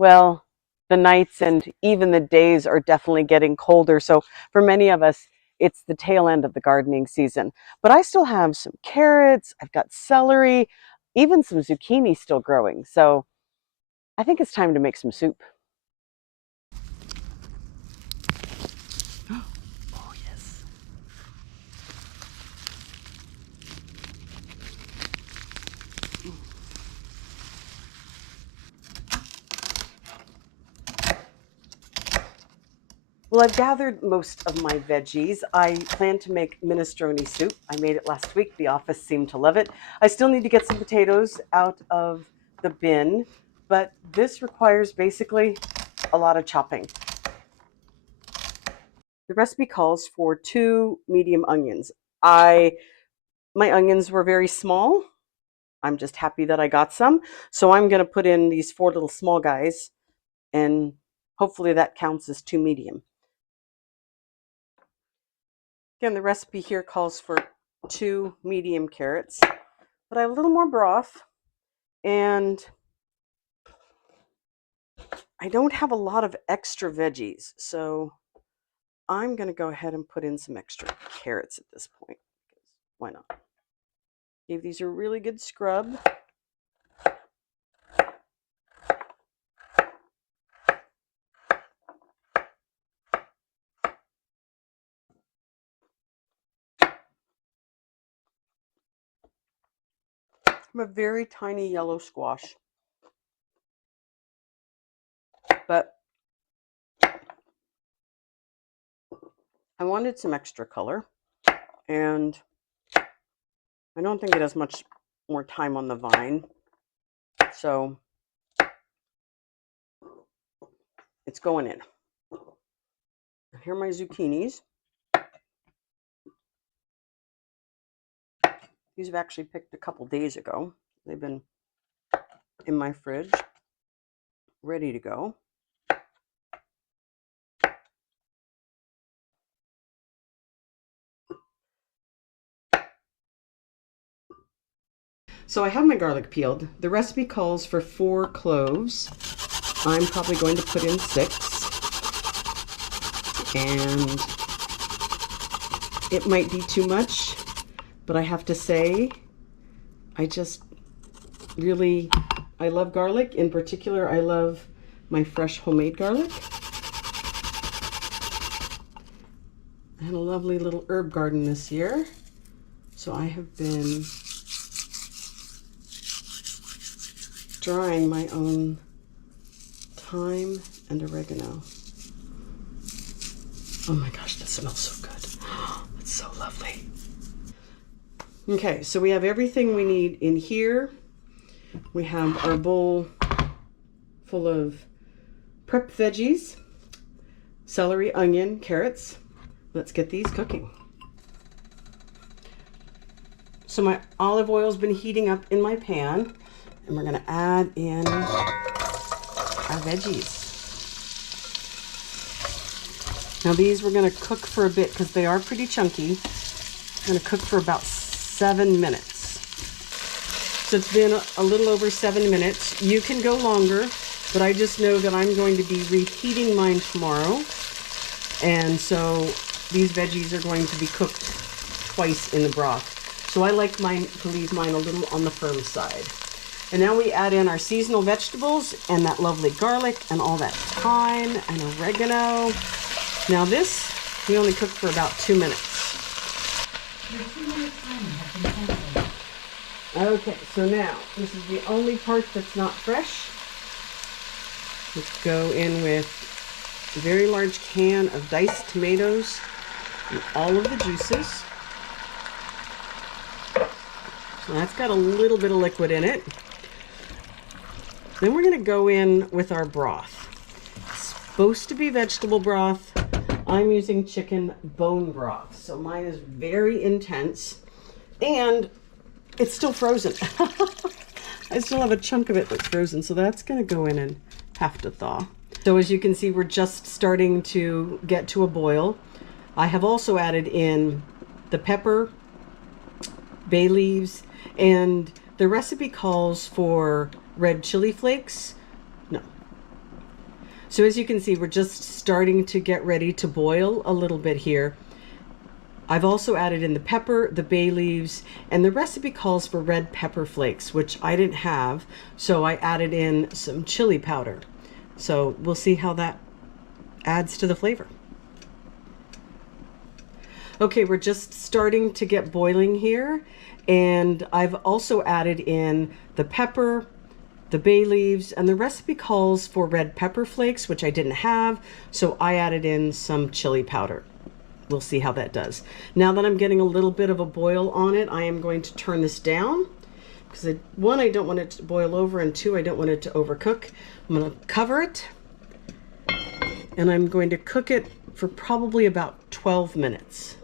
Well, the nights and even the days are definitely getting colder. So for many of us, it's the tail end of the gardening season. But I still have some carrots, I've got celery, even some zucchini still growing. So I think it's time to make some soup. Oh, yes. Well, I've gathered most of my veggies. I plan to make minestrone soup. I made it last week. The office seemed to love it. I still need to get some potatoes out of the bin, but this requires basically a lot of chopping. The recipe calls for 2 medium onions. My onions were very small. I'm just happy that I got some. So I'm going to put in these 4 little small guys, and hopefully that counts as 2 medium. Again, the recipe here calls for 2 medium carrots, but I have a little more broth, and I don't have a lot of extra veggies, so I'm going to go ahead and put in some extra carrots at this point. Why not? Give these a really good scrub. I'm a very tiny yellow squash, but I wanted some extra color, and I don't think it has much more time on the vine, so it's going in. Here are my zucchinis. These have actually picked a couple days ago. They've been in my fridge, ready to go. So I have my garlic peeled. The recipe calls for 4 cloves. I'm probably going to put in 6. And it might be too much, but I have to say, I just really, I love garlic. In particular, I love my fresh homemade garlic. I had a lovely little herb garden this year, so I have been drying my own thyme and oregano. Oh my gosh, that smells so good. It's so lovely. Okay, so we have everything we need in here. We have our bowl full of prep veggies, celery, onion, carrots. Let's get these cooking. So my olive oil's been heating up in my pan, and we're gonna add in our veggies. Now these we're gonna cook for a bit because they are pretty chunky. I'm gonna cook for about 7 minutes. So it's been a little over 7 minutes. You can go longer, but I just know that I'm going to be reheating mine tomorrow. And so these veggies are going to be cooked twice in the broth. So I like mine to leave mine a little on the firm side. And now we add in our seasonal vegetables and that lovely garlic and all that thyme and oregano. Now this, we only cook for about 2 minutes. Okay, so now, this is the only part that's not fresh. Let's go in with a very large can of diced tomatoes and all of the juices. So that's got a little bit of liquid in it. Then we're going to go in with our broth. It's supposed to be vegetable broth. I'm using chicken bone broth, so mine is very intense, and it's still frozen. I still have a chunk of it that's frozen, so that's going to go in and have to thaw. So as you can see, we're just starting to get to a boil. I have also added in the pepper, bay leaves, and the recipe calls for red chili flakes. No, So as you can see, we're just starting to get ready to boil a little bit here. I've also added in the pepper, the bay leaves, and the recipe calls for red pepper flakes, which I didn't have, so I added in some chili powder. So we'll see how that adds to the flavor. Okay, we're just starting to get boiling here, and I've also added in the pepper, the bay leaves, and the recipe calls for red pepper flakes, which I didn't have, so I added in some chili powder. We'll see how that does. Now that I'm getting a little bit of a boil on it, I am going to turn this down because one, I don't want it to boil over, and two, I don't want it to overcook. I'm going to cover it, and I'm going to cook it for probably about 12 minutes.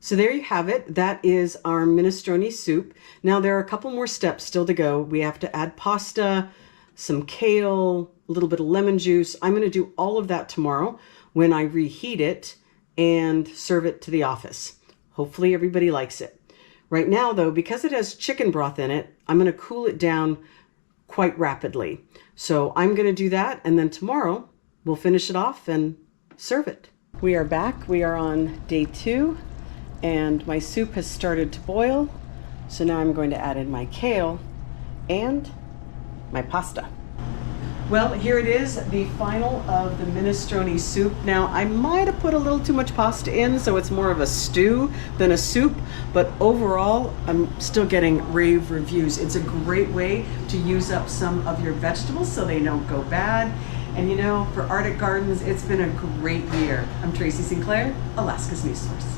So there you have it. That is our minestrone soup. Now there are a couple more steps still to go. We have to add pasta, some kale, a little bit of lemon juice. I'm going to do all of that tomorrow when I reheat it and serve it to the office. Hopefully everybody likes it. Right now though, because it has chicken broth in it, I'm going to cool it down quite rapidly. So I'm going to do that, and then tomorrow we'll finish it off and serve it. We are back. We are on day 2, and my soup has started to boil. So now I'm going to add in my kale and my pasta. Well, here it is, the final of the minestrone soup. Now, I might have put a little too much pasta in, so it's more of a stew than a soup, but overall, I'm still getting rave reviews. It's a great way to use up some of your vegetables so they don't go bad. And you know, for Arctic Gardens, it's been a great year. I'm Tracy Sinclair, Alaska's News Source.